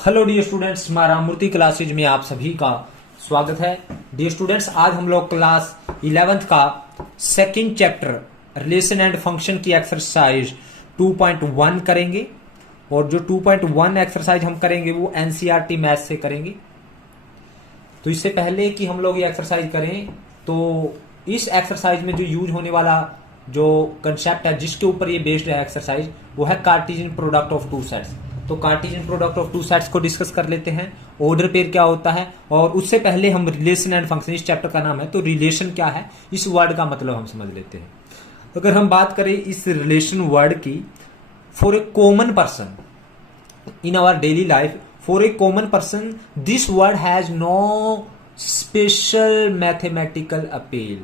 Hello dear students, हमारा मूर्ति classes में आप सभी का स्वागत है। डियर स्टूडेंट्स, आज हम लोग क्लास 11th का second chapter relation and function की एक्सरसाइज 2.1 करेंगे। और जो 2.1 एक्सरसाइज हम करेंगे वो एनसीईआरटी मैथ्स से करेंगे। तो इससे पहले कि हम लोग ये एक्सरसाइज करें, तो इस एक्सरसाइज में जो यूज होने वाला जो कंसेप्ट है जिसके ऊपर ये बेस्ड है एक्सरसाइज, वो है Cartesian product of two sets. तो Cartesian product of two sets को डिस्कस कर लेते हैं। ऑर्डर पेयर क्या होता है, और उससे पहले हम रिलेशन एंड फंक्शन, इस चैप्टर का नाम है, तो रिलेशन क्या है इस वर्ड का मतलब हम समझ लेते हैं। अगर हम बात करें इस रिलेशन वर्ड की, for a common person in our daily life, for a common person this word has no special mathematical appeal.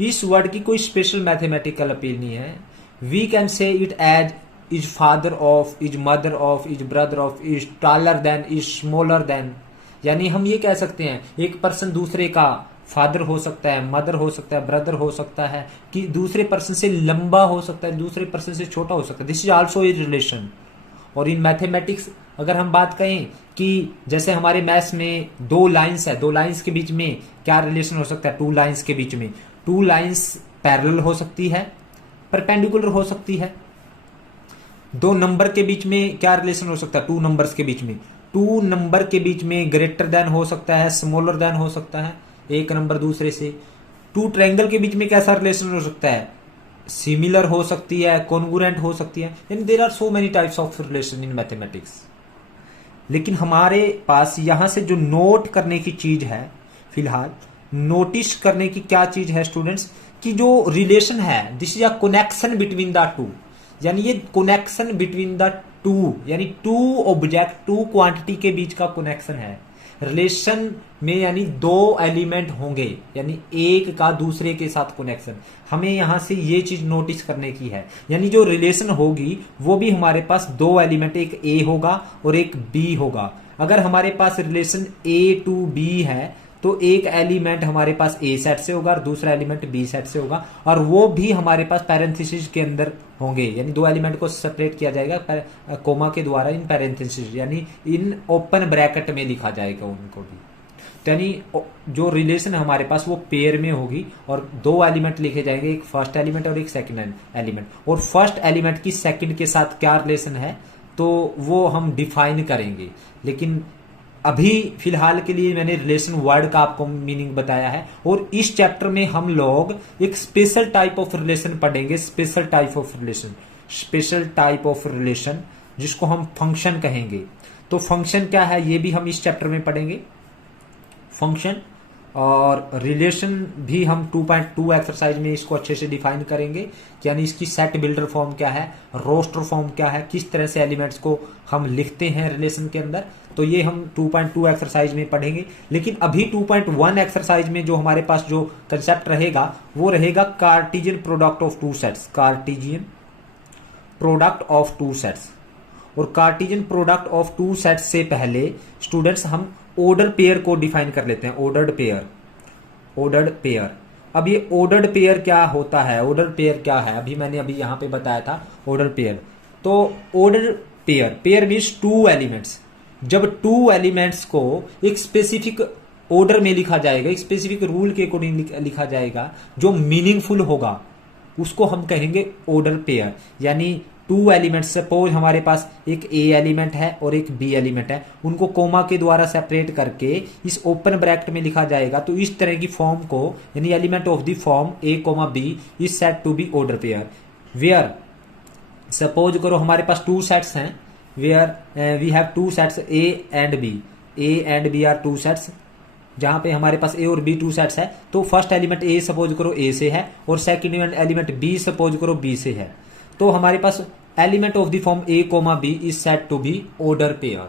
इस वर्ड की कोई स्पेशल मैथमेटिकल अपील नहीं है। We can say it as is father of, is mother of, is brother of, is taller than, is smaller than. यानी हम ये कह सकते हैं एक पर्सन दूसरे का फादर हो सकता है, मदर हो सकता है, ब्रदर हो सकता है, कि दूसरे पर्सन से लंबा हो सकता है, दूसरे पर्सन से छोटा हो सकता है। This is also a relation. और इन मैथमेटिक्स अगर हम बात करें कि जैसे हमारे मैथ्स में दो लाइंस है, दो लाइंस के बीच में क्या रिलेशन हो सकता है, टू लाइंस के बीच में, टू लाइंस पैरेलल हो सकती है, परपेंडिकुलर हो सकती है। दो नंबर के बीच में क्या रिलेशन हो सकता है, टू नंबर्स के बीच में, टू नंबर के बीच में ग्रेटर देन हो सकता है, स्मॉलर देन हो सकता है, एक नंबर दूसरे से। टू ट्रायंगल के बीच में कैसा रिलेशन हो सकता है, सिमिलर हो सकती है, कॉन्ग्रुएंट हो सकती है। यानी there are so many types of relation in mathematics. लेकिन हमारे पास यहां से जो नोट करने की चीज है, फिलहाल नोटिस करने की क्या चीज है स्टूडेंट्स, कि जो रिलेशन है this is a connection between the two. यानी ये कनेक्शन बिटवीन द टू, यानी टू ऑब्जेक्ट, टू क्वांटिटी के बीच का कनेक्शन है। रिलेशन में यानी दो एलिमेंट होंगे, यानी एक का दूसरे के साथ कनेक्शन। हमें यहां से ये चीज नोटिस करने की है। यानी जो रिलेशन होगी वो भी हमारे पास दो एलिमेंट, एक ए होगा और एक बी होगा। अगर हमारे पास रिलेशन ए टू बी है तो एक एलिमेंट हमारे पास ए सेट से होगा और दूसरा एलिमेंट बी सेट से होगा, और वो भी हमारे पास पैरेंथेसिस के अंदर होंगे। यानी दो एलिमेंट को सेपरेट किया जाएगा कोमा के द्वारा, इन पैरेंथेसिस यानी इन ओपन ब्रैकेट में लिखा जाएगा उनको भी। तो यानी जो रिलेशन है हमारे पास वो पेयर में होगी और दो एलिमेंट लिखे जाएंगे, एक फर्स्ट एलिमेंट और एक सेकंड एलिमेंट। और फर्स्ट एलिमेंट की सेकंड के साथ क्या रिलेशन है तो वो हम डिफाइन करेंगे। लेकिन अभी फिलहाल के लिए मैंने रिलेशन वर्ड का आपको मीनिंग बताया है। और इस चैप्टर में हम लोग एक स्पेशल टाइप ऑफ रिलेशन पढ़ेंगे, special type of relation, special type of relation जिसको हम फंक्शन कहेंगे। तो फंक्शन क्या है ये भी हम इस चैप्टर में पढ़ेंगे, फंक्शन। और रिलेशन भी हम 2.2 एक्सरसाइज में इसको अच्छे से डिफाइन करेंगे, यानी इसकी सेट बिल्डर फॉर्म क्या है, रोस्टर फॉर्म क्या है, किस तरह से एलिमेंट्स को हम लिखते हैं रिलेशन के अंदर। तो ये हम 2.2 एक्सरसाइज में पढ़ेंगे। लेकिन अभी 2.1 एक्सरसाइज में जो हमारे पास जो कंसेप्ट रहेगा वो रहेगा Cartesian product of two sets, Cartesian product of two sets. और Cartesian product of two sets से पहले स्टूडेंट्स हम ऑर्डर पेयर को डिफाइन कर लेते हैं। Ordered pair, ordered pair. अब ये ऑर्डर्ड पेयर क्या होता है, ऑर्डर पेयर क्या है, अभी मैंने यहां पे बताया था ऑर्डर पेयर। तो order pair, pair means two elements. जब टू एलिमेंट्स को एक स्पेसिफिक ऑर्डर में लिखा जाएगा, एक स्पेसिफिक रूल के अकॉर्डिंग लिखा जाएगा जो मीनिंगफुल होगा, उसको हम कहेंगे ऑर्डर पेयर। यानी टू एलिमेंट्स, सपोज हमारे पास एक ए एलिमेंट है और एक बी एलिमेंट है, उनको कोमा के द्वारा सेपरेट करके इस ओपन ब्रैकेट में लिखा जाएगा। तो इस तरह की फॉर्म को, यानी element of the form A comma B is set to be order pair. Where suppose करो हमारे पास टू सेट्स हैं, where we have two sets a and B, a and B are two sets, जहां पे हमारे पास ए और B two sets है। तो फर्स्ट एलिमेंट ए सपोज करो ए से है और सेकंड एलिमेंट बी सपोज करो बी से है। तो हमारे पास element of the form A comma B is set to be order pair.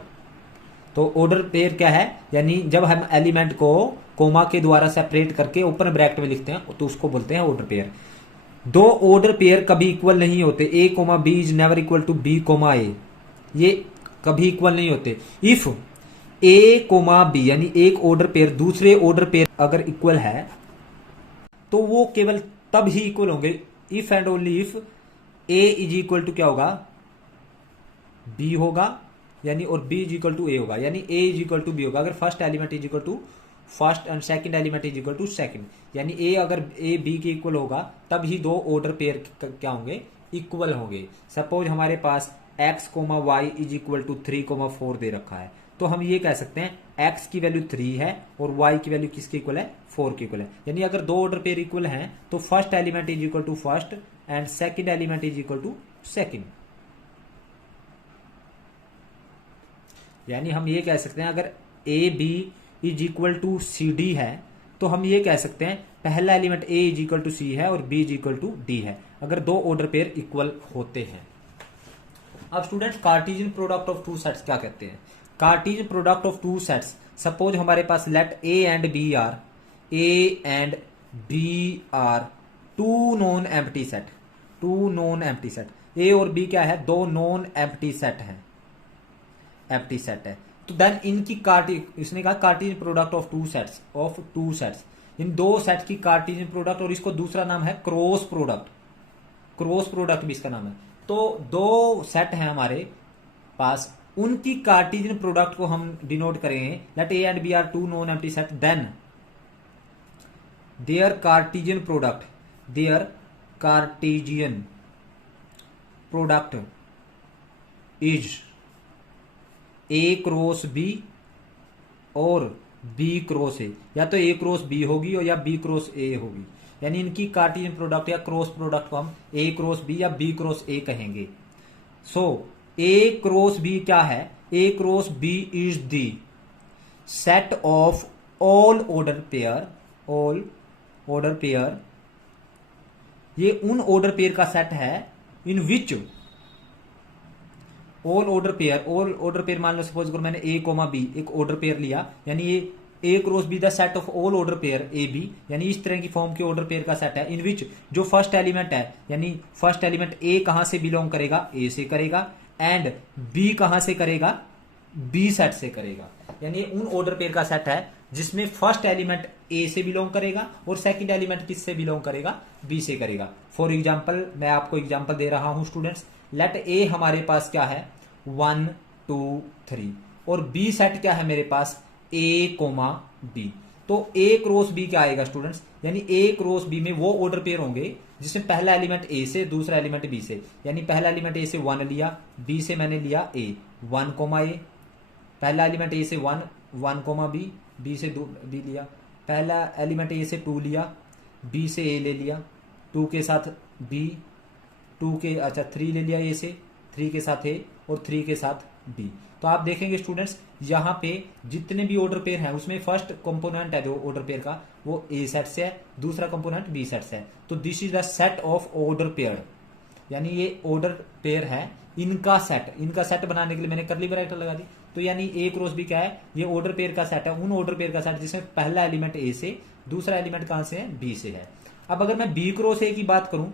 तो ऑर्डर पेयर क्या है, यानी जब हम एलिमेंट को कोमा के द्वारा सेपरेट करके ओपन ब्रैकेट में लिखते हैं तो उसको बोलते हैं ऑर्डर पेयर। दो ऑर्डर पेयर कभी इक्वल नहीं होते, A comma B is never equal to B comma A, ये कभी इक्वल नहीं होते। इफ ए कोमा बी यानी एक ऑर्डर पेयर दूसरे ऑर्डर पेयर अगर इक्वल है तो वो केवल तब ही इक्वल होंगे, if and only if A is equal to क्या होगा, बी होगा, यानी और B is equal to a होगा, यानी a is equal to b होगा अगर first element is equal to first and second element is equal to second, यानी ए अगर ए बी के इक्वल होगा तब ही दो ऑर्डर पेयर क्या होंगे, इक्वल होंगे। सपोज हमारे पास x, y is equal to 3, 4 दे रखा है, तो हम ये कह सकते हैं x की वैल्यू 3 है और y की वैल्यू किसके इक्वल है, 4 के इक्वल है। यानी अगर दो ऑर्डर पेयर इक्वल हैं तो first element is equal to first and second element is equal to second. यानी हम ये कह सकते हैं अगर A B is equal to C D है तो हम ये कह सकते हैं पहला element A is equal to C है और B is equal to D है अगर दो ऑर्डर पेयर इक्वल होते हैं। अब students Cartesian product of two sets क्या कहते हैं। Cartesian product of two sets, suppose हमारे पास let A and B are two non empty set, two non empty set. A और बी क्या है, दो नॉन एम्प्टी सेट हैं, एम्प्टी सेट है। तो देन इनकी इसने कहा Cartesian product of two sets, इन दो सेट की कार्टेशियन प्रोडक्ट, और इसको दूसरा नाम है क्रॉस प्रोडक्ट, क्रॉस प्रोडक्ट भी इसका नाम है। तो दो सेट हैं हमारे पास, उनकी कार्टेशियन प्रोडक्ट को हम डिनोट करेंगे let A and B are two non empty set, then their Cartesian product is A cross B और बी क्रॉस ए, या तो ए क्रॉस बी होगी और या बी क्रॉस ए होगी। यानी इनकी कार्टेशियन प्रोडक्ट या क्रॉस प्रोडक्ट को हम ए क्रॉस बी या बी क्रॉस ए कहेंगे। सो ए क्रॉस बी क्या है, A cross B is the set of all order pair, ये उन ऑर्डर पेयर का सेट है in which all order pair मान लो सपोज करो मैंने ए कोमा बी एक ऑर्डर पेयर लिया, यानी ये A cross B the set of all order pair A B, यानी इस तरह की फॉर्म के ऑर्डर पेयर का सेट है इन विच जो फर्स्ट एलिमेंट है, यानी फर्स्ट एलिमेंट ए कहां से बिलोंग करेगा, ए से करेगा, एंड बी कहां से करेगा, बी सेट से करेगा। यानी उन ऑर्डर पेयर का सेट है जिसमें फर्स्ट एलिमेंट ए से बिलोंग करेगा और सेकंड एलिमेंट किससे बिलोंग करेगा, बी से करेगा। फॉर एग्जाम्पल मैं आपको एग्जाम्पल दे रहा हूं स्टूडेंट्स, लेट ए हमारे पास क्या है 1 2 3 और बी सेट क्या है मेरे पास ए कोमा बी। तो ए क्रॉस बी क्या आएगा स्टूडेंट्स, यानी ए क्रॉस बी में वो ऑर्डर पेयर होंगे जिसमें पहला एलिमेंट ए से दूसरा एलिमेंट बी से, यानी पहला एलिमेंट ए से 1 लिया, बी से मैंने लिया ए 1 कोमा ए, पहला एलिमेंट ए से 1 कोमा बी, बी से बी लिया, पहला एलिमेंट ए से 2 लिया, बी से ए ले लिया, 2 के साथ बी, 3 ले लिया ए से, 3 के साथ ए और 3 के साथ बी। तो आप देखेंगे स्टूडेंट्स यहां पे जितने भी ऑर्डर पेयर हैं उसमें फर्स्ट कंपोनेंट है जो ऑर्डर पेयर का वो ए सेट से है, दूसरा कंपोनेंट बी सेट से है। तो this is the set of order pair, यानी ये ऑर्डर पेयर है इनका सेट बनाने के लिए मैंने कर्ली ब्रैकेट लगा दी। तो यानी ए क्रॉस बी क्या है, ये ऑर्डर पेयर का सेट है, उन ऑर्डर पेयर का सेट जिसमें पहला एलिमेंट ए से, दूसरा एलिमेंट कहां से है, बी से है। अब अगर मैं बी क्रॉस ए की बात करूं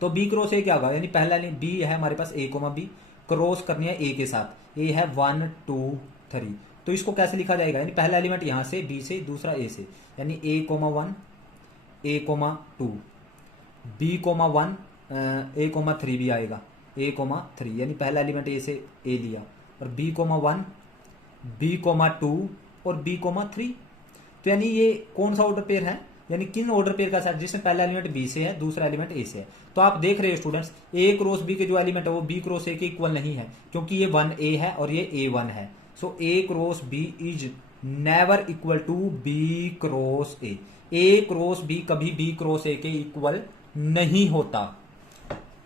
तो बी क्रॉस ए क्या होगा, यानी पहला बी है हमारे पास ए कोमा बी, क्रॉस करनी है ए के साथ, ए है 1 2 3, तो इसको कैसे लिखा जाएगा, यानी पहला एलिमेंट यहां से बी से, दूसरा ए से, यानी ए कोमा 1 ए कोमा 2 बी कोमा 1 ए कोमा 3 भी आएगा, ए कोमा 3, यानी पहला एलिमेंट ए से ए लिया, और बी कोमा 1 बी कोमा 2 और बी कोमा 3। तो यानी ये कौन सा ऑर्डर पेयर है, यानी किन ऑर्डर पेयर का सेट जिसमें पहला एलिमेंट बी से है, दूसरा एलिमेंट ए से है। तो आप देख रहे हो स्टूडेंट्स ए क्रॉस बी के जो एलिमेंट है वो बी क्रॉस ए के इक्वल नहीं है, क्योंकि ये 1 ए है और ये ए 1 है। So A cross B is never equal to B cross A cross B कभी बी क्रॉस ए के इक्वल नहीं होता।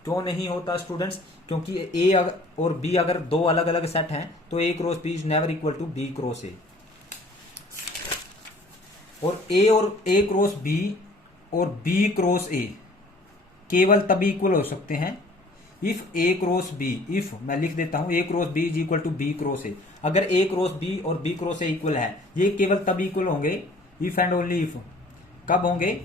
क्यों नहीं होता स्टूडेंट्स, क्योंकि ए और बी अगर दो अलग अलग सेट हैं तो A cross B is never equal to B cross A, और ए क्रॉस बी और बी क्रॉस ए केवल तभी इक्वल हो सकते हैं if A cross B, if मैं लिख देता हूं A cross B is equal to B cross A. अगर ए क्रॉस बी और बी क्रॉस ए इक्वल है, ये केवल तभी इक्वल होंगे इफ एंड ओनली इफ, कब होंगे,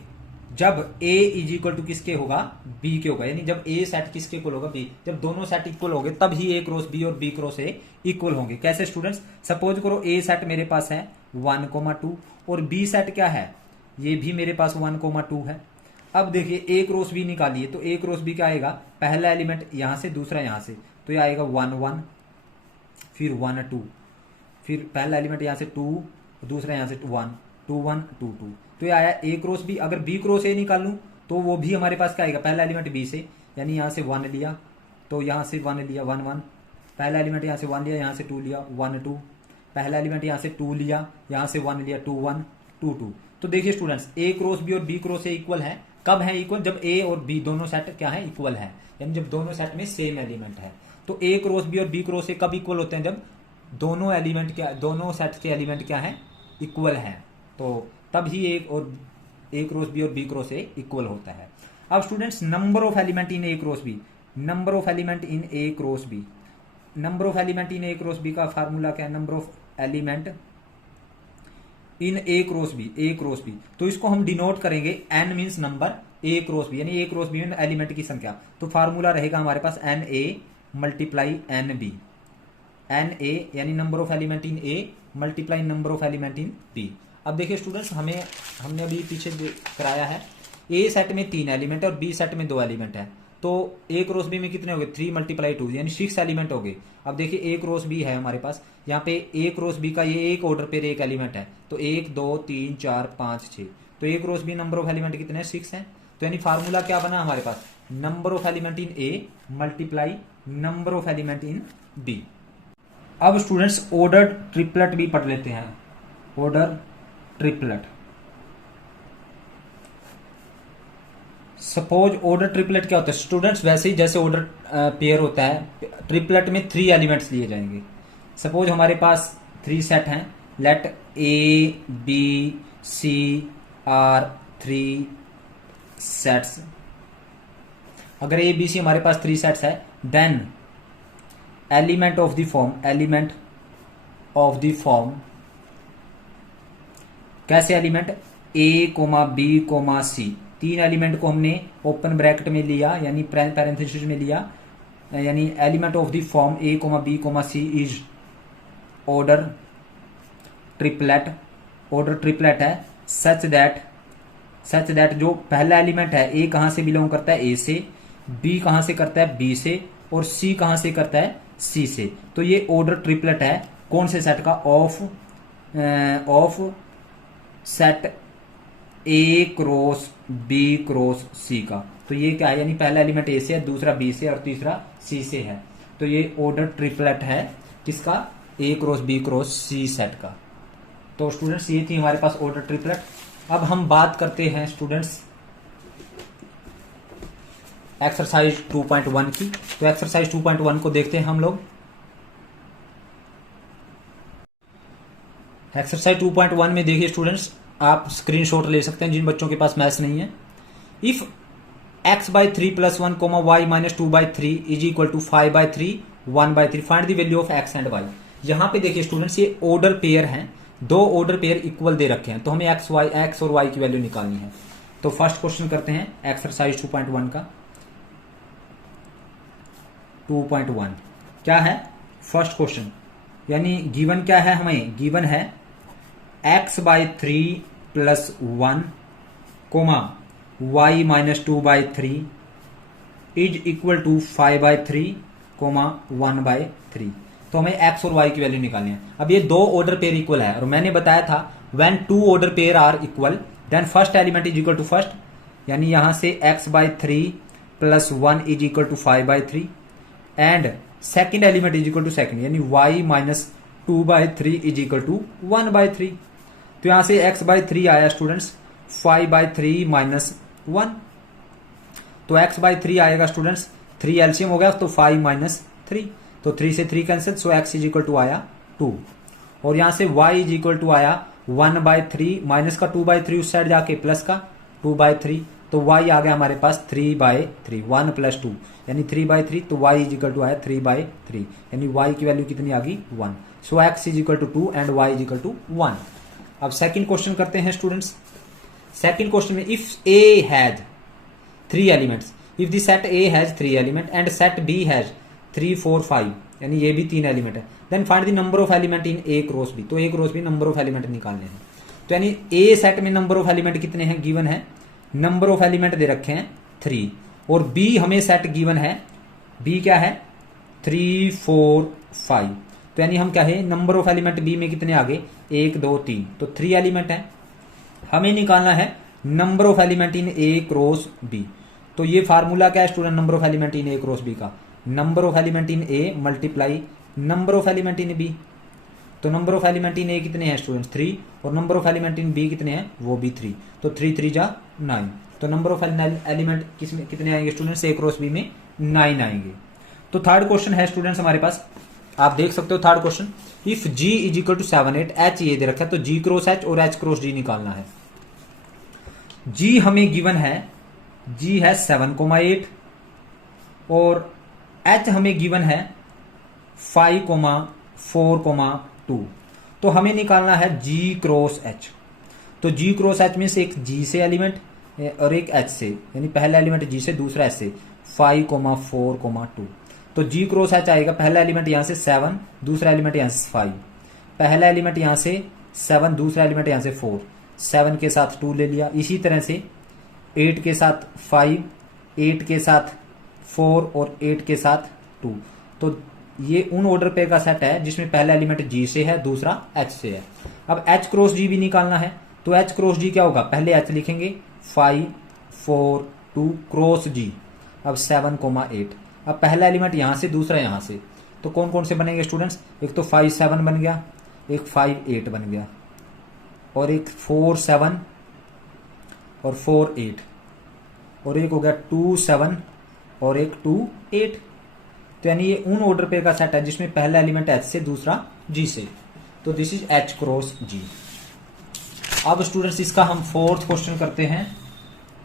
जब ए इज इक्वल टू किसके होगा, बी के होगा, यानी जब ए सेट किसके इक्वल होगा, बी। जब दोनों सेट इक्वल होंगे तब ही ए क्रॉस बी और बी क्रॉस ए इक्वल होंगे। कैसे स्टूडेंट्स, सपोज करो ए सेट मेरे पास है 1 2 और बी सेट क्या है, ये भी मेरे पास 1 2 है। अब देखिए ए क्रॉस बी निकालिए, तो ए क्रॉस बी क्या आएगा, पहला एलिमेंट यहां से दूसरा यहां से, तो ये आएगा 1 1 फिर 1 2, फिर पहला एलिमेंट यहाँ से 2, दूसरा यहाँ से 1 2 1 2 2, तो ये आया ए क्रॉस बी। अगर बी क्रॉस ए निकालूं तो वो भी हमारे पास क्या आएगा, पहला एलिमेंट बी से, यानी यहाँ से 1 लिया तो यहाँ से 1 लिया 1 1, पहला एलिमेंट यहाँ से 1 लिया, यहाँ से 2 लिया 1 2, पहला एलिमेंट यहाँ से 2 लिया, यहाँ से 1 लिया 2 1 2 2। तो देखिए स्टूडेंट्स, ए क्रॉस बी और बी क्रॉस ए इक्वल है। कब है इक्वल, जब ए और बी दोनों सेट क्या है, इक्वल है, यानी जब दोनों सेट में सेम एलिमेंट है। तो ए क्रॉस बी और बी क्रॉस ए कब इक्वल होते हैं, जब दोनों एलिमेंट क्या, दोनों सेट के एलिमेंट क्या है, इक्वल है, तो तब ही ए और ए क्रॉस बी और बी क्रॉस ए इक्वल होता है। अब students, number of element in A cross B, number of element in A cross B, number of element in A cross B का फार्मूला क्या है, number of element in A cross b, a cross B, तो इसको हम denote करेंगे n means number, a cross B यानी ए cross B में element की संख्या। तो फार्मूला रहेगा हमारे पास n A multiply n B, n A यानी number of element in A multiply number of element in B. अब देखिए स्टूडेंट्स, हमने अभी पीछे कराया है, ए सेट में 3 एलिमेंट है और बी सेट में 2 एलिमेंट है, तो ए क्रॉस बी में कितने हो गए, 3 मल्टीप्लाई 2 यानी 6 एलिमेंट हो गए। अब देखिए ए क्रॉस बी है हमारे पास, यहाँ पे ए क्रॉस बी का ये एक ऑर्डर पे एक एलिमेंट है, तो 1 2 3 4 5 6, तो A cross B number of element कितने हैं, 6 है। तो यानी फार्मूला क्या बना हमारे पास, number of element in A multiply number of element in B. अब स्टूडेंट्स ऑर्डर ट्रिपलेट भी पढ़ लेते हैं, order triplet. Suppose order triplet क्या होता है स्टूडेंट्स, वैसे ही जैसे ऑर्डर पेयर होता है, ट्रिपलेट में 3 एलिमेंट्स लिए जाएंगे। सपोज हमारे पास 3 सेट हैं, let A B C are 3 sets. अगर ए बी सी हमारे पास 3 सेट्स है, then element of the form, element of the form कैसे, element A comma B comma C, 3 element को हमने ओपन ब्रैकेट में लिया यानी पैरेंथेसिस में लिया, यानी element of the form A comma B comma c is order triplet. Order triplet है सच दैट जो पहला एलिमेंट है ए कहां से बिलोंग करता है, ए से, बी कहां से करता है, बी से, और सी कहां से करता है, सी से। तो ये ऑर्डर ट्रिपलेट है कौन से सेट का, of set A cross B cross C का। तो ये क्या है, यानी पहला एलिमेंट ए से है, दूसरा बी से और तीसरा सी से है। तो ये ऑर्डर ट्रिपलेट है किसका, ए क्रॉस बी क्रॉस सी सेट का। तो स्टूडेंट्स ये थी हमारे पास ऑर्डर ट्रिपलेट। अब हम बात करते हैं स्टूडेंट्स एक्सरसाइज 2.1 की। तो एक्सरसाइज 2.1 को देखते हैं हम लोग। एक्सरसाइज 2.1 में देखिए स्टूडेंट्स, आप स्क्रीनशॉट ले सकते हैं जिन बच्चों के पास मैथ्स नहीं है। If x/3 + 1, y - 2/3 is equal to 5/3 1/3, find the value of x and y। यहां पे देखिए स्टूडेंट्स, ये ऑर्डर पेयर हैं, 2 ऑर्डर पेयर इक्वल दे रखे हैं, तो हमें x और y की वैल्यू निकालनी है। तो फर्स्ट क्वेश्चन करते हैं एक्सरसाइज 2.1 का। 2.1 क्या है, फर्स्ट क्वेश्चन, यानी गिवन क्या है, हमें गिवन है x/3 + 1, y - 2/3 is equal to 5/3, 1/3। तो हमें x और y की वैल्यू निकालनी है। अब ये 2 ऑर्डर पेयर इक्वल है, और मैंने बताया था when 2 order pair are equal then first element is equal to first, यानी यहां से x/3 + 1 is equal to 5/3 and second element is equal to second, यानी y - 2/3 इज इक्वल टू 1/3। तो यहां से x/3 आया स्टूडेंट्स 5/3 - 1, तो x/3 आएगा स्टूडेंट्स, 3 एलसीएम हो गया तो 5 - 3, तो 3 से 3 cancel, so x is equal to आया 2, और यहां से y इज इक्वल टू आया 1/3, माइनस का 2/3 उस साइड जाके प्लस का 2/3, तो y आ गया हमारे पास 3/3, 1 + 2 यानी 3/3, तो y इज इक्वल टू आया 3/3, यानी y की वैल्यू कितनी आ गई 1, so x is equal to 2 and y is equal to 1। अब सेकंड क्वेश्चन करते हैं स्टूडेंट्स। सेकंड क्वेश्चन में if a has 3 elements, if the set a has 3 element and set b has 3 4 5, यानी ये भी 3 एलिमेंट है, then find the number of element in a cross b। तो a cross b number of element निकालने हैं, तो यानी a set में नंबर ऑफ एलिमेंट कितने हैं, गिवन है, नंबर ऑफ एलिमेंट दे रखे हैं 3, और b हमें सेट गिवन है, b क्या है 3 4 5, तो यानी हम क्या है, नंबर ऑफ एलिमेंट बी में कितने आ गए, 1 2 3, तो 3 एलिमेंट है। हमें निकालना है number of element in A cross B. तो ये फार्मूला क्या है student, number of element in A cross B का, number of element in A multiply number of element in B. तो number of element in A कितने हैं students, 3, और number of element in B कितने हैं, वो भी 3, तो 3 3 जा 9। तो नंबर ऑफ एलिमेंट किसमें कितने आएंगे स्टूडेंट्स, ए क्रॉस बी में 9 आएंगे। तो थर्ड क्वेश्चन है स्टूडेंट्स हमारे पास, आप देख सकते हो third question, if g is equal to 7 8, h ये दे रखा है, तो जी क्रॉस एच और एच क्रॉस जी निकालना है। जी हमें गिवन है, जी है 7,8 और एच हमें गिवन है 5,4,2। तो हमें निकालना है जी क्रॉस एच। तो जी क्रॉस एच मीन्स एक जी से एलिमेंट और एक एच से, यानी पहला एलिमेंट जी से दूसरा एच से, 5,4,2। तो जी क्रॉस एच आएगा, पहला एलिमेंट यहां से 7, दूसरा एलिमेंट यहां से 5, पहला एलिमेंट यहां से 7, दूसरा एलिमेंट यहां से 4, 7 के साथ 2 ले लिया। इसी तरह से 8 के साथ 5, 8 के साथ 4 और 8 के साथ 2। तो ये उन ऑर्डर पेयर का सेट है जिसमें पहला एलिमेंट जी से है, दूसरा एच से है। अब एच क्रॉस जी भी निकालना है, तो एच क्रॉस जी क्या होगा, पहले एच लिखेंगे 5 4 2 क्रॉस जी, अब 7,8। अब पहला एलिमेंट यहां से, दूसरा यहां से, तो कौन कौन से बनेंगे स्टूडेंट्स, एक तो 5 7 बन गया, एक 5 8 बन गया, और एक 4 7 और 4 8, और एक हो गया 2 7 और एक 2 8। तो यानी ये उन ऑर्डर पेयर का सेट है जिसमें पहला एलिमेंट एच से, दूसरा जी से। तो दिस इज एच क्रॉस जी। अब स्टूडेंट्स इसका हम फोर्थ क्वेश्चन करते हैं।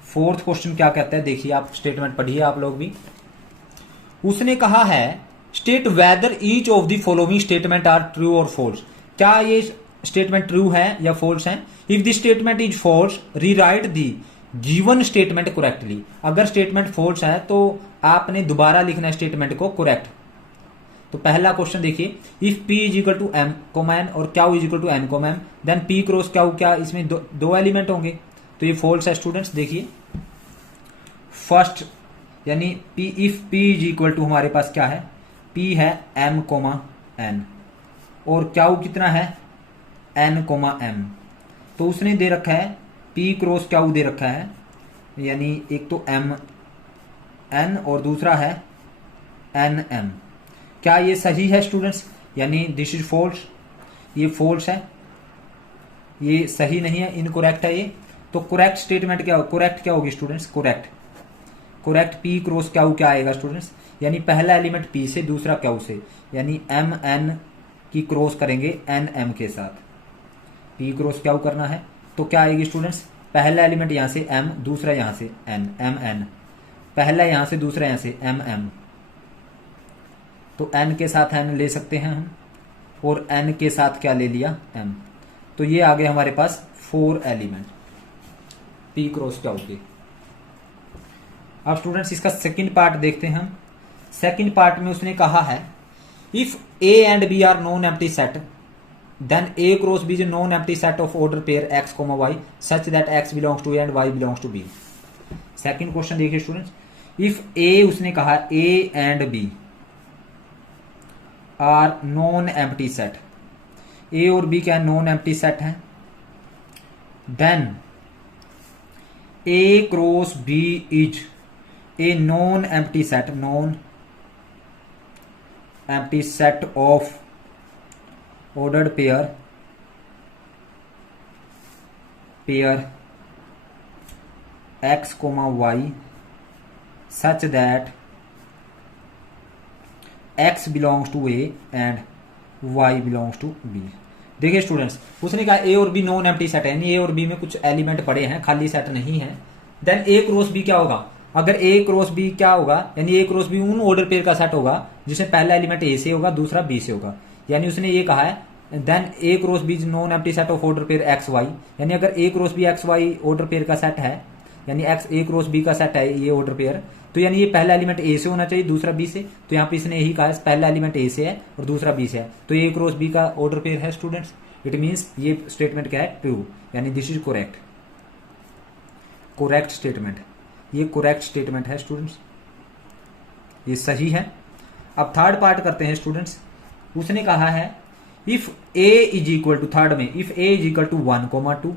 फोर्थ क्वेश्चन क्या कहता है, देखिए आप स्टेटमेंट पढ़िए आप लोग भी। उसने कहा है state whether each of the following statement are true और फॉल्स। क्या ये स्टेटमेंट ट्रू है या फॉल्स है। If the statement is false rewrite the given statement correctly. अगर स्टेटमेंट फॉल्स है तो आपने दोबारा लिखना है स्टेटमेंट को करेक्ट। तो पहला क्वेश्चन देखिए, if P is equal to M comma N और Q is equal to N comma M, then P cross Q, क्या इसमें दो एलिमेंट होंगे, तो ये फॉल्स है स्टूडेंट्स। देखिए फर्स्ट यानी if P is equal to हमारे पास क्या है, P है M कोमा N और Q कितना है N कोमा M। तो उसने दे रखा है P क्रॉस Q दे रखा है, यानी एक तो M N और दूसरा है N M। क्या ये सही है स्टूडेंट्स, यानी दिस इज फॉल्स, ये फॉल्स है, ये सही नहीं है, इनकरेक्ट है ये। तो करेक्ट स्टेटमेंट क्या, करेक्ट क्या होगी students, correct P cross Q क्या आएगा स्टूडेंट्स, यानी पहला एलिमेंट P से, दूसरा Q से, यानी M N की क्रॉस करेंगे N M के साथ, P क्रॉस Q करना है। तो क्या आएगी स्टूडेंट्स, पहला एलिमेंट यहां से M, दूसरा यहां से N, M N, पहला यहां से दूसरा यहां से M M, तो N के साथ N ले सकते हैं हम, और N के साथ क्या ले लिया M। तो ये आ गए हमारे पास 4 एलिमेंट P क्रॉस Q के। अब स्टूडेंट्स इसका सेकंड पार्ट देखते हैं हम। सेकंड पार्ट में उसने कहा है if A and B are non empty set then A cross B is non empty set of order pair X, Y such that X belongs to A and Y belongs to B। Second question देखिए students, if A उसने कहा A and B are non empty set, A और B क्या non empty set है, then A cross B is a non empty set, non empty set of ordered pair X, Y such that X belongs to A and Y belongs to B। देखिए students उसने कहा A और B non empty set है, यानी A और B में कुछ element पड़े हैं, खाली सेट नहीं है। देन A क्रॉस B क्या होगा, अगर A क्रॉस B क्या होगा, यानी A क्रॉस B उन ऑर्डर पेयर का सेट होगा जिसमें पहला एलिमेंट A से होगा, दूसरा B से होगा। यानी उसने ये कहा है then A cross B is non empty set of order pair X Y, यानी अगर A cross B X Y order pair का सेट है, यानी A क्रॉस B का सेट है ये ऑर्डर पेयर, तो यानी ये पहला एलिमेंट A से होना चाहिए, दूसरा B से। तो यहाँ पे इसने यही कहा है पहला एलिमेंट A से है और दूसरा B से है, तो A क्रॉस B का ऑर्डर पेयर है स्टूडेंट्स। इट मीन्स ये स्टेटमेंट क्या है, ट्रू, यानी this is correct, correct statement, ये करेक्ट स्टेटमेंट है स्टूडेंट्स, ये सही है। अब थर्ड पार्ट करते हैं स्टूडेंट्स, उसने कहा है if A is equal to, third में if A is equal to 1,2,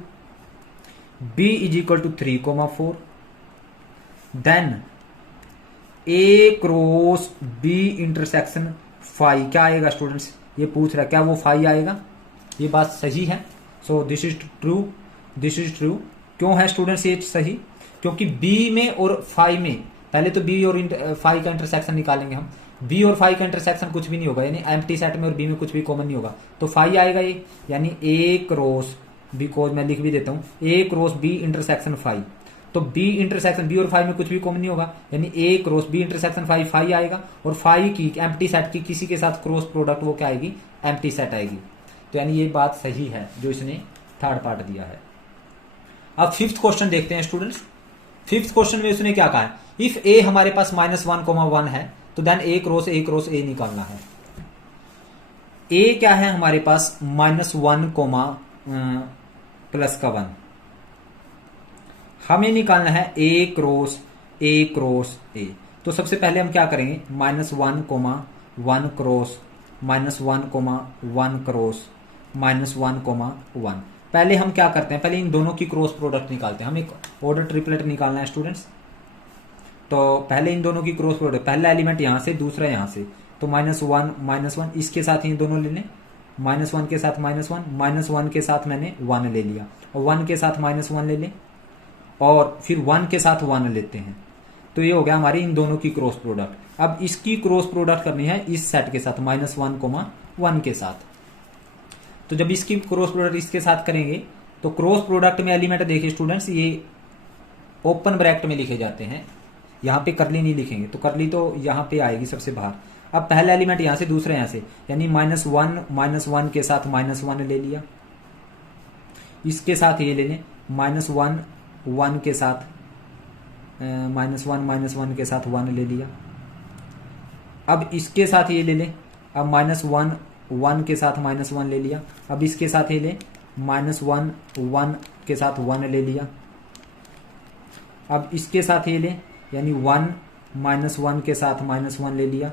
B is equal to 3,4, then A cross B intersection phi क्या आएगा स्टूडेंट्स, ये पूछ रहा है क्या वो फाई आएगा। ये बात सही है, so this is true, this is true. क्यों है स्टूडेंट्स ये सही, क्योंकि बी में और फाई में, पहले तो बी और फाई का इंटरसेक्शन निकालेंगे हम, बी और फाई का इंटरसेक्शन कुछ भी नहीं होगा, यानी एम्प्टी सेट में और बी में कुछ भी कॉमन नहीं होगा, तो फाई आएगा ये, यानी ए क्रॉस बी, कोज मैं लिख भी देता हूं, A cross B intersection phi, तो बी इंटरसेक्शन बी और फाई में कुछ भी कॉमन नहीं होगा, यानी ए cross B intersection phi phi आएगा, और फाई की एम्प्टी सेट की किसी के साथ क्रॉस प्रोडक्ट वो क्या आएगी, एम्प्टी सेट आएगी। तो यानी ये बात सही है जो इसने थर्ड पार्ट दिया है। अब फिफ्थ क्वेश्चन देखते हैं स्टूडेंट्स। फिफ्थ क्वेश्चन में उसने क्या कहा है, इफ ए हमारे पास -1,1 है तो देन ए क्रॉस ए निकालना है। ए क्या है हमारे पास -1, +1, हमें निकालना है ए क्रॉस ए। तो सबसे पहले हम क्या करेंगे, -1,1 क्रॉस -1,1 क्रॉस -1,1। पहले हम क्या करते हैं, पहले इन दोनों की क्रॉस प्रोडक्ट निकालते हैं। हम एक ऑर्डर ट्रिपलेट निकालना है स्टूडेंट्स, तो पहले इन दोनों की क्रॉस प्रोडक्ट, पहला एलिमेंट यहां से दूसरा यहां से, तो -1 इसके साथ ही दोनों ले लें, -1 के साथ -1 के साथ मैंने 1 ले लिया, और 1 के साथ -1 ले लें, और फिर 1 के साथ 1 लेते हैं, तो ये हो गया हमारी इन दोनों की क्रॉस प्रोडक्ट। अब इसकी क्रॉस प्रोडक्ट करनी है इस सेट के साथ -1,1 के साथ। तो जब इसकी क्रॉस प्रोडक्ट इसके साथ करेंगे तो क्रॉस प्रोडक्ट में एलिमेंट देखिए स्टूडेंट्स, ये ओपन ब्रैकेट में लिखे जाते हैं, यहां पे करली नहीं लिखेंगे, तो करली तो यहां पे आएगी सबसे बाहर। अब पहला एलिमेंट यहां से दूसरा यहां से, यानी -1 के साथ -1 ले लिया, इसके साथ ये ले लें -1 के साथ -1 के साथ 1 ले लिया। अब इसके साथ ये ले लें, अब -1 के साथ -1 ले लिया, अब इसके साथ ये ले -1 के साथ 1 ले लिया, अब इसके साथ ये ले, यानी 1 -1 के साथ -1 ले लिया,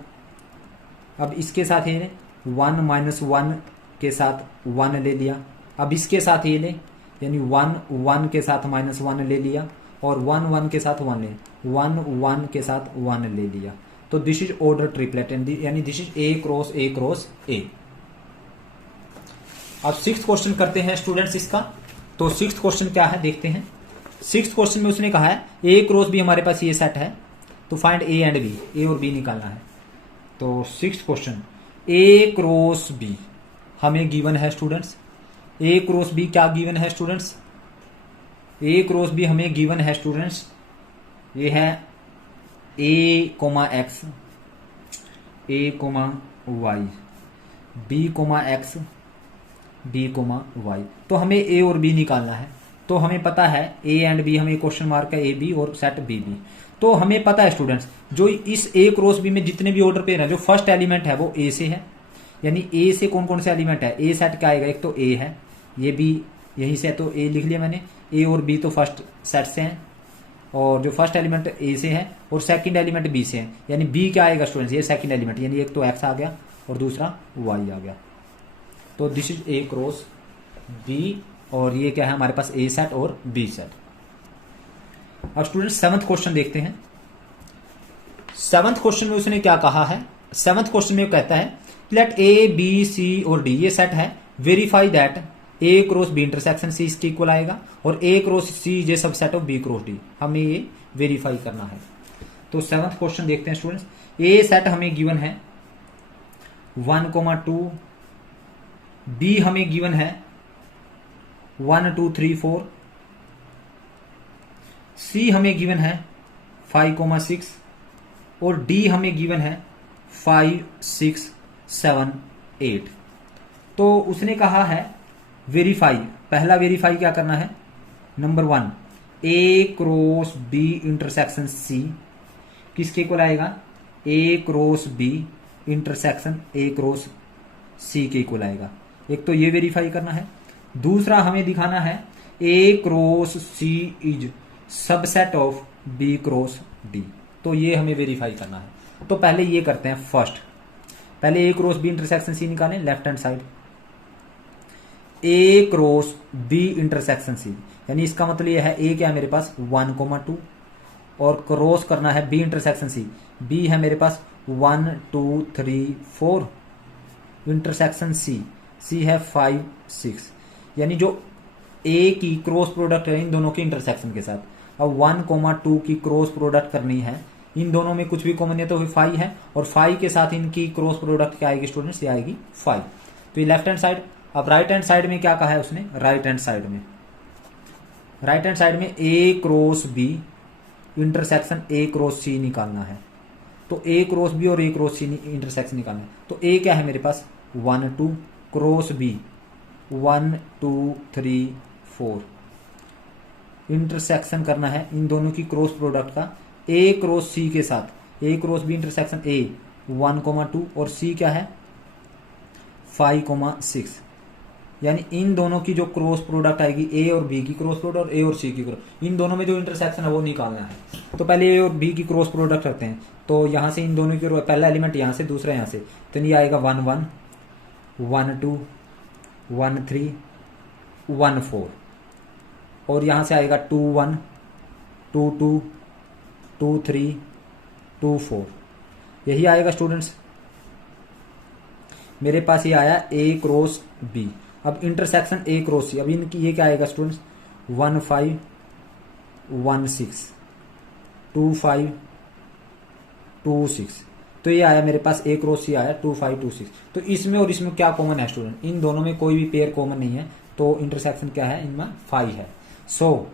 अब इसके साथ ये ले 1 -1 के साथ 1 ले लिया, अब इसके साथ ये ले, यानी 1 के साथ -1 ले लिया, और 1 के साथ 1 ले, 1 के साथ 1 ले लिया। तो दिस इज ऑर्डर ट्रिपलेट, यानी दिस इज ए क्रॉस ए। अब सिक्स्थ क्वेश्चन करते हैं स्टूडेंट्स इसका। तो सिक्स्थ क्वेश्चन क्या है देखते हैं। सिक्स्थ क्वेश्चन में उसने कहा है ए क्रॉस बी हमारे पास ये सेट है, तो find A and B, A और बी निकालना है। तो सिक्स्थ क्वेश्चन, ए क्रॉस बी हमें गिवन है स्टूडेंट्स, ए क्रॉस बी क्या गिवन है स्टूडेंट्स, ए क्रॉस बी हमें गिवन है स्टूडेंट्स, ये है a, x, a, y, b, x, b, y। तो हमें a और b निकालना है। तो हमें पता है a एंड b, हमें क्वेश्चन मार्क है a b और सेट b b। तो हमें पता है स्टूडेंट्स जो इस a क्रॉस b में जितने भी ऑर्डर पे है, जो फर्स्ट एलिमेंट है वो a से है, यानी a से कौन कौन से एलिमेंट है, a सेट क्या आएगा, एक तो a है, ये b यहीं से है, तो a लिख लिया मैंने, a और b तो फर्स्ट सेट से हैं, और जो फर्स्ट एलिमेंट ए से है और सेकंड एलिमेंट बी से है, यानी बी क्या आएगा स्टूडेंट्स, ये सेकंड एलिमेंट, यानी एक तो एक्स आ गया और दूसरा वाई आ गया। तो this is A cross B, और ये क्या है हमारे पास ए सेट और बी सेट। अब स्टूडेंट्स सेवंथ क्वेश्चन देखते हैं। सेवंथ क्वेश्चन में उसने क्या कहा है, सेवंथ क्वेश्चन में वो कहता है लेट ए बी सी और डी ये सेट है, verify that A cross B intersection C इसके इक्वल आएगा, और ए क्रॉस सी ये subset of B cross D, हमें ये वेरीफाई करना है। तो सेवंथ क्वेश्चन देखते हैं स्टूडेंट्स। ए सेट हमें गिवन है 1,2, बी हमें गिवन है 1 2 3 4, सी हमें गिवन है 5,6, और डी हमें गिवन है 5 6 7 8। तो उसने कहा है वेरीफाई, पहला वेरीफाई क्या करना है, number 1 A cross B intersection C किसके इक्वल आएगा, A cross B intersection A cross C के इक्वल आएगा। एक तो ये वेरीफाई करना है। दूसरा हमें दिखाना है A cross C is subset of B cross D, तो ये हमें वेरीफाई करना है। तो पहले ये करते हैं फर्स्ट, पहले ए क्रॉस बी इंटरसेक्शन सी निकालें, लेफ्ट हैंड साइड ए क्रॉस बी इंटरसेक्शन सी, यानी इसका मतलब ये है ए क्या है मेरे पास 1,2 और क्रॉस करना है बी इंटरसेक्शन सी, बी है मेरे पास 1 2 3 4 इंटरसेक्शन सी, सी है 5 6, यानी जो ए की क्रॉस प्रोडक्ट है इन दोनों की इंटरसेक्शन के साथ। अब 1,2 की क्रॉस प्रोडक्ट करनी है, इन दोनों में कुछ भी कॉमन है तो 5 है, और 5 के साथ इनकी क्रॉस प्रोडक्ट क्या आएगी स्टूडेंट्स, ये आएगी 5। तो ये लेफ्ट हैंड साइड। अब राइट हैंड साइड में क्या कहा है उसने, राइट हैंड साइड में A cross B intersection A cross C निकालना है। तो ए क्रॉस बी और ए क्रॉस सी इंटरसेक्शन निकालना है। तो ए क्या है मेरे पास 1 2 क्रॉस बी 1 2 3 4 इंटरसेक्शन करना है इन दोनों की क्रॉस प्रोडक्ट का ए क्रॉस सी के साथ। ए क्रॉस बी इंटरसेक्शन ए 1,2 और सी क्या है 5,6, यानी इन दोनों की जो क्रॉस प्रोडक्ट आएगी ए और बी की क्रॉस प्रोडक्ट और ए और सी की क्रॉस, इन दोनों में जो इंटरसेक्शन है वो निकालना है। तो पहले ए और बी की क्रॉस प्रोडक्ट करते हैं। तो यहां से इन दोनों की पहला एलिमेंट यहां से, दूसरा यहां से, तो ये आएगा 1 1 1 2 1 3 1 4 और यहां से आएगा 2 1 2 2 2 3 2 4, यही आएगा स्टूडेंट्स मेरे पास। ये आया ए क्रॉस बी। अब इंटरसेक्शन ए क्रॉस सी, अब इनकी ये क्या आएगा स्टूडेंट्स 1 5 1 6 2 5 2 6, तो ये आया मेरे पास ए क्रॉस सी आया 2 5 2 6। तो इसमें और इसमें क्या कॉमन है स्टूडेंट, इन दोनों में कोई भी पेयर कॉमन नहीं है, तो इंटरसेक्शन क्या है इनमें 5 है। So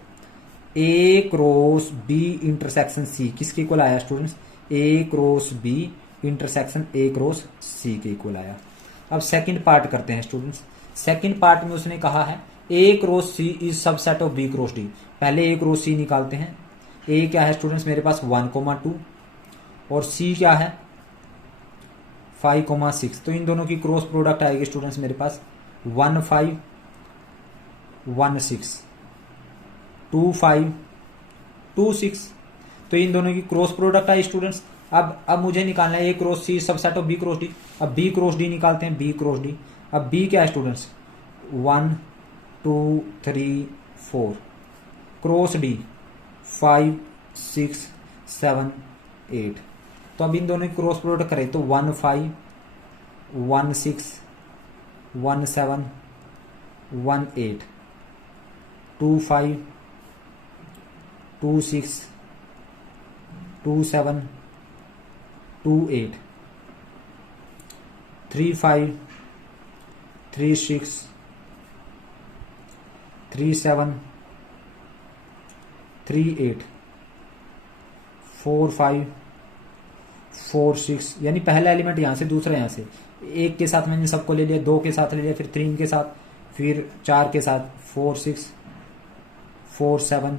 A cross B intersection C किसके इक्वल आया students, A cross B intersection A cross C के इक्वल आया। अब सेकंड पार्ट करते हैं स्टूडेंट्स। सेकंड पार्ट में उसने कहा है A cross C is subset of B cross D. पहले ए क्रॉस सी निकालते हैं। ए क्या है स्टूडेंट्स मेरे पास 1,2 और सी क्या है 5,6, तो इन दोनों की क्रॉस प्रोडक्ट आएगी स्टूडेंट्स मेरे पास 1 5 1 6 2 5 2 6, तो इन दोनों की क्रॉस प्रोडक्ट आई स्टूडेंट्स। अब मुझे निकालना है A cross C subset of B cross D. अब बी क्रॉस डी निकालते हैं, बी क्रॉस डी। अब बी क्या है स्टूडेंट्स 1 2 3 4 क्रॉस डी 5 6 7 8, तो अब इन दोनों की क्रॉस प्रोडक्ट करें तो 1 5 1 6 1 7 1 8 2 5 2 6 2 7 2 8 3 5 3 6 3 7 3 8 4 5 4 6, यानी पहला एलिमेंट यहां से, दूसरा यहां से। एक के साथ मैंने सबको ले लिया, 2 के साथ ले लिया, फिर 3 के साथ, फिर 4 के साथ 4 6 4 7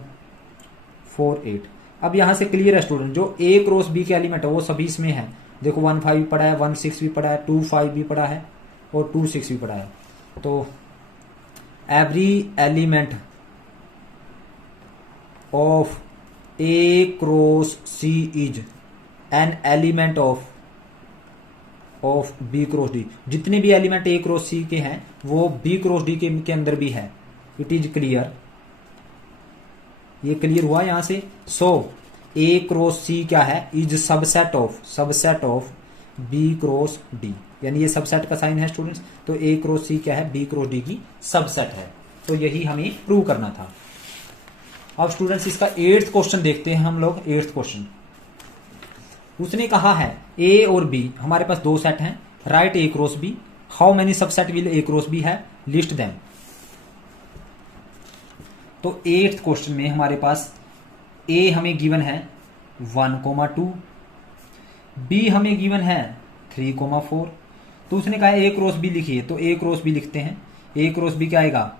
4 8। अब यहां से क्लियर है स्टूडेंट, जो ए क्रॉस बी के एलिमेंट है वो सभी इसमें है। देखो 1 5 भी पड़ा है, 1 6 भी पड़ा है, 2 5 भी पड़ा है और 2 6 भी पड़ा है। तो every element of A cross C is an element of B cross D. जितने भी एलिमेंट ए क्रॉस सी के हैं वो बी क्रॉस डी के अंदर भी है। इट इज क्लियर, ये क्लियर हुआ यहां से। सो ए क्रॉस सी क्या है, is subset of B cross D, यानी ये सबसेट का साइन है स्टूडेंट्स। तो ए क्रॉस सी क्या है, बी क्रॉस डी की सबसेट है। तो यही हमें प्रूव करना था। अब स्टूडेंट्स इसका 8th क्वेश्चन देखते हैं हम लोग। 8th क्वेश्चन उसने कहा है ए और बी हमारे पास दो सेट हैं, right A cross B, how many subset will A cross B है, लिस्ट देम। तो 8th क्वेश्चन में हमारे पास ए हमें गिवन है 1,2, बी हमें गिवन है 3,4। तो उसने कहा ए क्रॉस बी लिखिए, तो ए क्रॉस बी लिखते हैं। ए क्रॉस बी क्या आएगा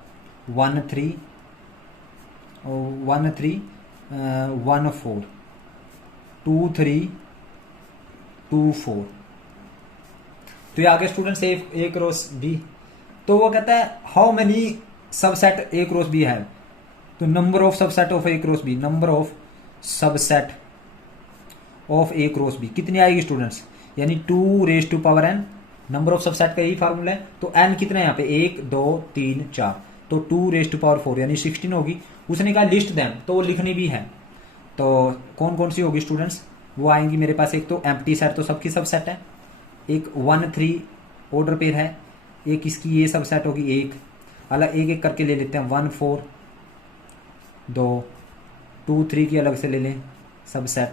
1 3 1 3 1 4 2 3 2 4। तो ये आगे स्टूडेंट्स ए क्रॉस बी। तो वो कहता है how many subset A cross B है, तो number of subset of A cross B, number of subset of A cross B कितनी आएगी स्टूडेंट्स, यानी 2 raised to power n number of subset का यही फार्मूला है। तो n कितना है यहाँ पे 1 2 3 4, तो 2⁴ यानी 16 होगी। उसने कहा लिस्ट देम, तो वो लिखनी भी है। तो कौन कौन सी होगी स्टूडेंट्स, वो आएंगी मेरे पास। एक तो एम्प्टी सेट, तो सबकी सबसेट है। एक 1 3 ऑर्डर पेयर है। एक इसकी ये सबसेट होगी। एक अलग एक एक करके ले लेते हैं। 1 4 2 2 3 की अलग से ले लें सबसेट,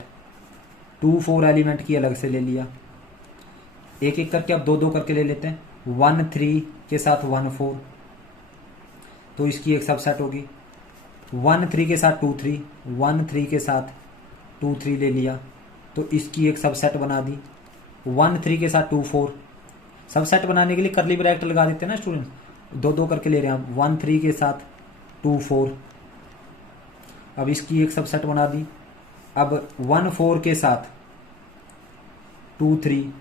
2 4 एलिमेंट की अलग से ले लिया। एक एक करके अब दो दो करके ले लेते हैं। 1 3 के साथ 1 4, तो इसकी एक सबसेट होगी। 1 3 के साथ 2 3, 1 3 के साथ 2 3 ले लिया, तो इसकी एक सबसेट बना दी। 1 3 के साथ 2 4, सबसेट बनाने के लिए कर्ली ब्रैकेट लगा देते हैं ना स्टूडेंट, दो दो करके ले रहे हैं। 1 3 के साथ 2 4, अब इसकी एक सबसेट बना दी। अब 1 4 के साथ 2 3,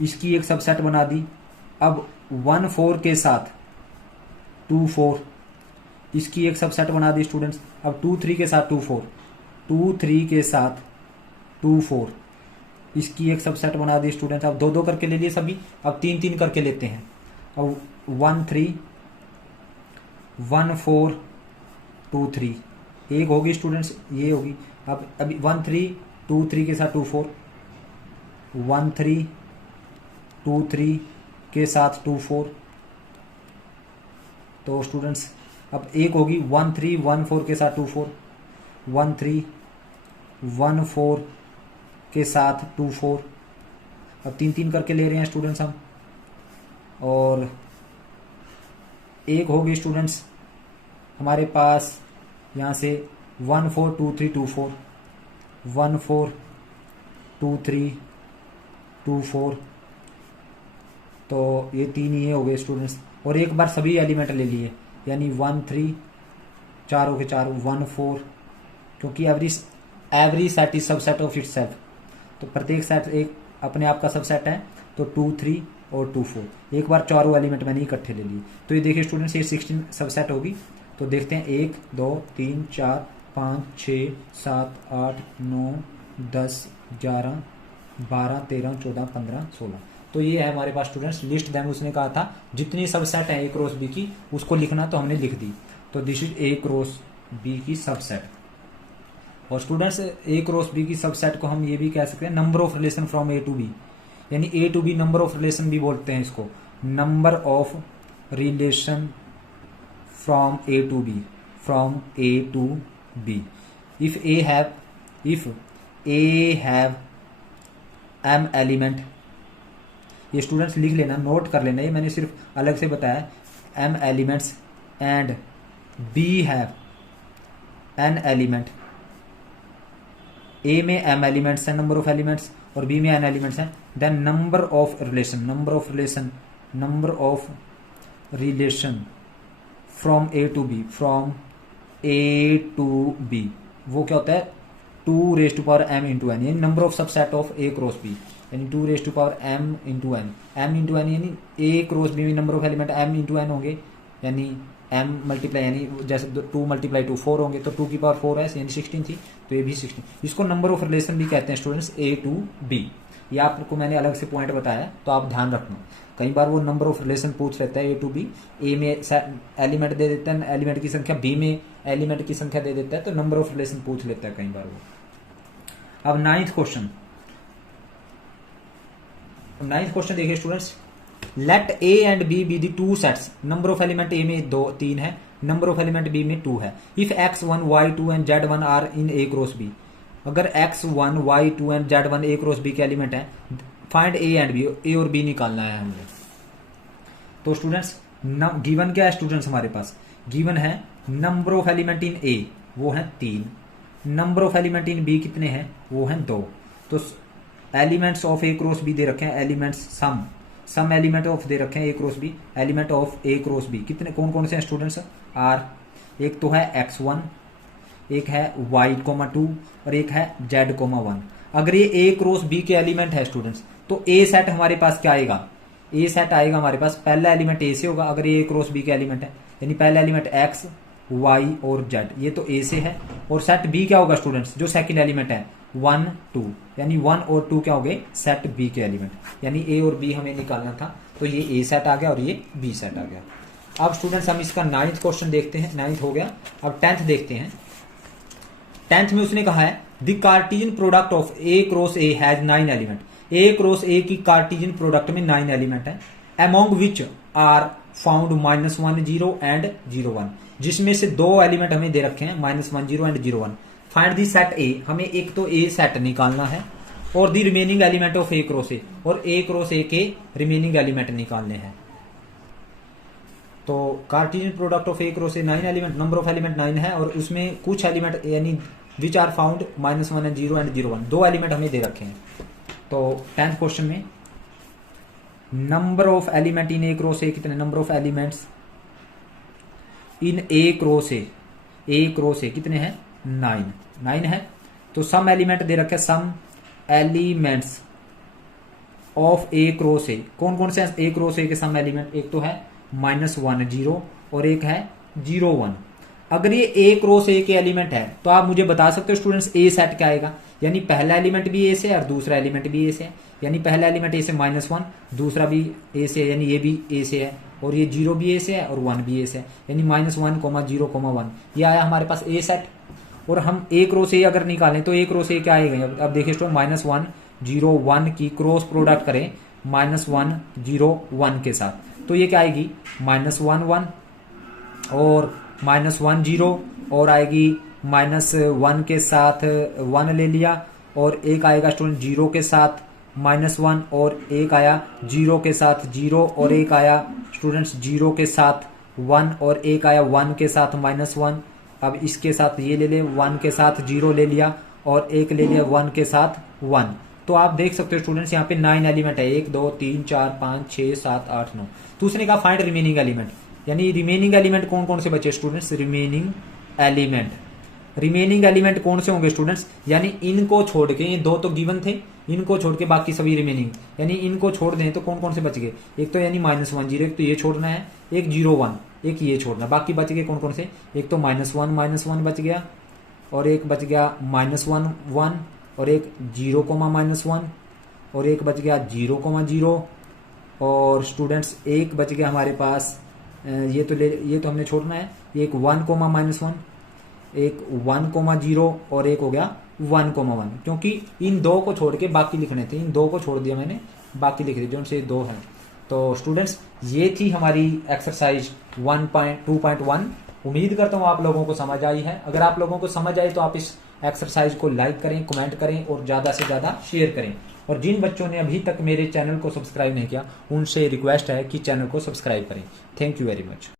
इसकी एक सबसेट बना दी। अब 1 4 के साथ 2 4, इसकी एक सबसेट बना दी स्टूडेंट्स। अब 2 3 के साथ 2 4, 2 3 के साथ 2 4, इसकी एक सबसेट बना दी स्टूडेंट्स। अब दो दो करके ले लिए सभी, अब 3 3 करके लेते हैं। अब 1 3 1 4 2 3, एक होगी स्टूडेंट्स, ये होगी। अब अभी 1 3 2 3 के साथ 2 4, 1 3 2 3 के साथ 2 4, तो स्टूडेंट्स अब एक होगी 1 3 1 4 के साथ 2 4, 1 3 1 4 के साथ 2 4, अब 3 3 करके ले रहे हैं स्टूडेंट्स हम। और एक होगी स्टूडेंट्स हमारे पास यहाँ से 1 4 2 3 2 4, 1 4 2 3 2 4, तो ये तीन ये हो गए स्टूडेंट्स। और एक बार सभी एलिमेंट ले लिए, यानी 1 3 4 हो गए 4, 1 4, क्योंकि every set is subset of it self, तो प्रत्येक सेट एक अपने आप का सबसेट है। तो 2 3 और 2 4, एक बार चारों एलिमेंट मैंने इकट्ठे ले लिए। तो ये देखिए स्टूडेंट्स, ये 16 सबसेट होगी। तो देखते हैं 1 2 3 4 5 6 7 8 9 10 11 12 13 14 15 16, तो ये है हमारे पास स्टूडेंट्स लिस्ट। देन उसने कहा था जितनी सबसेट है ए क्रॉस बी की उसको लिखना, तो हमने लिख दी। तो this is A cross B की सबसेट। और स्टूडेंट्स ए क्रॉस बी की सबसेट को हम ये भी कह सकते हैं number of relation from A to B, यानी A to B number of relation भी बोलते हैं इसको, number of relation from A to B, from A to B. If A have m element, ये स्टूडेंट्स लिख लेना, नोट कर लेना, ये मैंने सिर्फ अलग से बताया। M elements and B have n element, A में एम एलिमेंट्स है नंबर ऑफ एलिमेंट्स और बी में एन एलिमेंट्स हैं, then number of relation from A to B, from A to B, वो क्या होता है 2⁻m इंटू एन, यानी number of subset of A cross B, यानी 2⁻m into n, m into n, यानी ए cross B में number of element m into N होंगे, यानी m मल्टीप्लाई, यानी जैसे 2 × 2 4 होंगे, तो 2 की पावर 4 है, यानी 16 थी, तो ये भी 16। इसको नंबर ऑफ रिलेशन भी कहते हैं स्टूडेंट्स ए टू बी। ये आपको मैंने अलग से पॉइंट बताया, तो आप ध्यान रखना। कई बार वो नंबर ऑफ रिलेशन पूछ लेता है ए टू बी, ए में एलिमेंट दे देता है एलिमेंट की संख्या, बी में एलिमेंट की संख्या दे देता है, तो नंबर ऑफ रिलेशन पूछ लेता है कई बार वो। अब नाइन्थ क्वेश्चन देखिए students, let A and B be the two sets, number of element A में 2 3 है, नंबर ऑफ एलिमेंट बी में 2 है। If x1 y2 and z1 are in A cross B, अगर x1 y2 and z1 A cross B के element है, find A and B, A और B निकालना है हमें। तो स्टूडेंट्स गिवन क्या है स्टूडेंट्स, हमारे पास गिवन है number of element in A, वो है 3, number of element in B कितने हैं, वो हैं 2। तो elements of A cross B दे रखे हैं, एलिमेंट्स सम एलिमेंट ऑफ दे रखे हैं A cross B, element of A cross B कितने कौन कौन से हैं स्टूडेंट्स, आर, एक तो है x1, एक है y,2 और एक है z,1। अगर ये ए क्रॉस बी के एलिमेंट है स्टूडेंट्स, तो ए सेट हमारे पास क्या आएगा, ए सेट आएगा हमारे पास, पहला एलिमेंट ए से होगा अगर ये ए क्रॉस बी के एलिमेंट है, यानी पहला एलिमेंट x y और z, ये तो ए से है। और सेट बी क्या होगा स्टूडेंट्स, जो सेकंड एलिमेंट है 1 2, यानी 1 और 2 क्या हो गए, सेट बी के एलिमेंट, यानी ए और बी हमें निकालना था, तो ये ए सेट आ गया और ये बी सेट आ गया। अब स्टूडेंट्स हम इसका 9th क्वेश्चन देखते हैं, 9th हो गया। अब 10th देखते हैं। 10th में उसने कहा है the Cartesian product of A cross A has 9 element, A cross A की कार्टेशियन प्रोडक्ट में 9 एलिमेंट है, among which are found -1 0 and 0 1, जिसमें से 2 एलिमेंट हमें दे रखे हैं -1 0 एंड 0 1। फाइंड दी सेट ए, हमें एक तो ए सेट निकालना है और the remaining element of A cross A, और ए क्रॉस ए के रिमेनिंग एलिमेंट निकालने हैं। तो Cartesian product of A cross A 9 element, number of element 9 है, और उसमें कुछ एलिमेंट यानी which are found -1 and 0 and 0 1, 2 element हमें दे रखे हैं। तो 10th क्वेश्चन में number of element in A cross A कितने, number of elements in A cross A कितने हैं, 9 है। तो सम एलिमेंट दे रखे, some elements of A cross ए, कौन कौन से ए क्रॉस ए के सम एलिमेंट, एक तो है -1 0 और एक है 0 1। अगर ये ए क्रॉस ए के एलिमेंट है तो आप मुझे बता सकते हो स्टूडेंट्स ए सेट क्या आएगा, यानी पहला एलिमेंट भी ए से है और दूसरा एलिमेंट भी ए से है, यानी पहला एलिमेंट ए से -1, दूसरा भी ए से है, यानी ये भी ए से है, और ये 0 भी ए से है और 1 भी ए से है, यानी -1 0 1, ये आया हमारे पास ए सेट। और हम ए क्रॉस ए अगर निकालें तो ए क्रॉस ए क्या आएगा, अब देखिए स्टूडेंट -1 0 1 की क्रॉस प्रोडक्ट करें -1 0 1 के साथ, तो ये क्या आएगी -1 1 और -1 0, और आएगी -1 के साथ 1 ले लिया, और एक आएगा स्टूडेंट 0 के साथ -1, और एक आया 0 के साथ 0, और एक आया स्टूडेंट्स 0 के साथ 1, और एक आया 1 के साथ -1। अब इसके साथ ये ले ले, 1 के साथ 0 ले लिया, और एक ले लिया 1 के साथ 1। तो आप देख सकते हो स्टूडेंट्स यहाँ पे 9 एलिमेंट है, 1 2 3 4 5 6 7 8 9। तो उसने कहा फाइंड रिमेनिंग एलिमेंट, यानी रिमेनिंग एलिमेंट कौन कौन से बचे स्टूडेंट्स, रिमेनिंग एलिमेंट कौन से होंगे स्टूडेंट्स, यानी इनको छोड़ के, ये 2 तो गिवन थे, इनको छोड़ के बाकी सभी रिमेनिंग, यानी इनको छोड़ दें तो कौन कौन से बच गए, एक तो यानी -1 0, एक तो ये छोड़ना है, एक 0 1, एक ये छोड़ना, बाकी बच गए कौन कौन से, एक तो -1 बच गया, और एक बच गया -1 1, और एक 0 -1, और एक बच गया 0 0, और स्टूडेंट्स एक बच गया हमारे पास, ये तो हमने छोड़ना है, एक 1 -1, एक 1 0, और एक हो गया 1 1, क्योंकि इन 2 को छोड़ के बाकी लिखने थे, इन 2 को छोड़ दिया मैंने, बाकी लिख दिया, जो 2 है। तो स्टूडेंट्स ये थी हमारी एक्सरसाइज 1.2.1। उम्मीद करता हूँ आप लोगों को समझ आई है। अगर आप लोगों को समझ आई तो आप इस एक्सरसाइज को लाइक करें, कमेंट करें और ज़्यादा से ज़्यादा शेयर करें। और जिन बच्चों ने अभी तक मेरे चैनल को सब्सक्राइब नहीं किया उनसे रिक्वेस्ट है कि चैनल को सब्सक्राइब करें। Thank you very much.